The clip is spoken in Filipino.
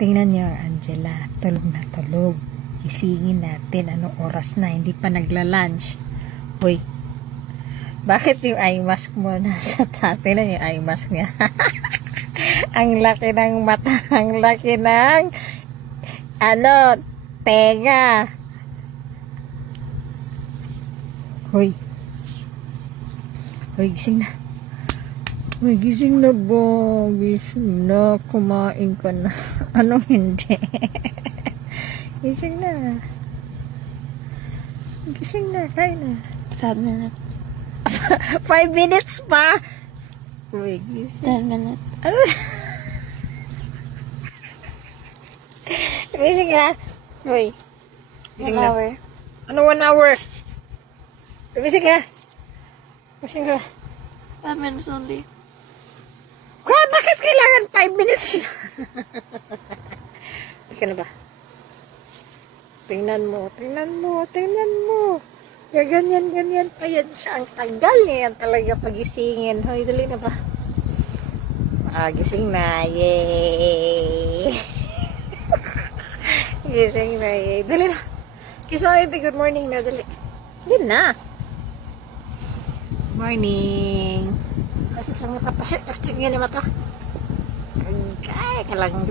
Tingnan nyo, Angela, tulog na tulog. Gisingin natin, anong oras na, hindi pa nagla-lunch. Uy, bakit yung eye mask mo nasa taas? Tingnan yung eye mask niya. Ang laki ng mata, ang laki ng tenga. Hoy, gising na. Uy, gising na ba? Gising na. Kumain ka na. Anong hindi? Gising na. Gising na. Kain na. 5 minutes. 5 minutes pa? Uy, gising. 10 minutes. Ano? Gising na. Uy. Gising 1 na. hour. Ano 1 hour? Gising ka. Gising ka. 5 minutes only. Bakit kailangan 5 minutes? Hindi ka na ba? Tingnan mo. Ganyan pa yan siya. Ang tagal niya talaga pagisingin. Hoy, dali na ba? Gising na. Yay! Gising na. Yay! Dali na. Kiss mo, baby. Good morning na. Dali. Yun na. Good morning. Kasi sa mata pa siya. Tapos tingnan yung mata. Ay, kalang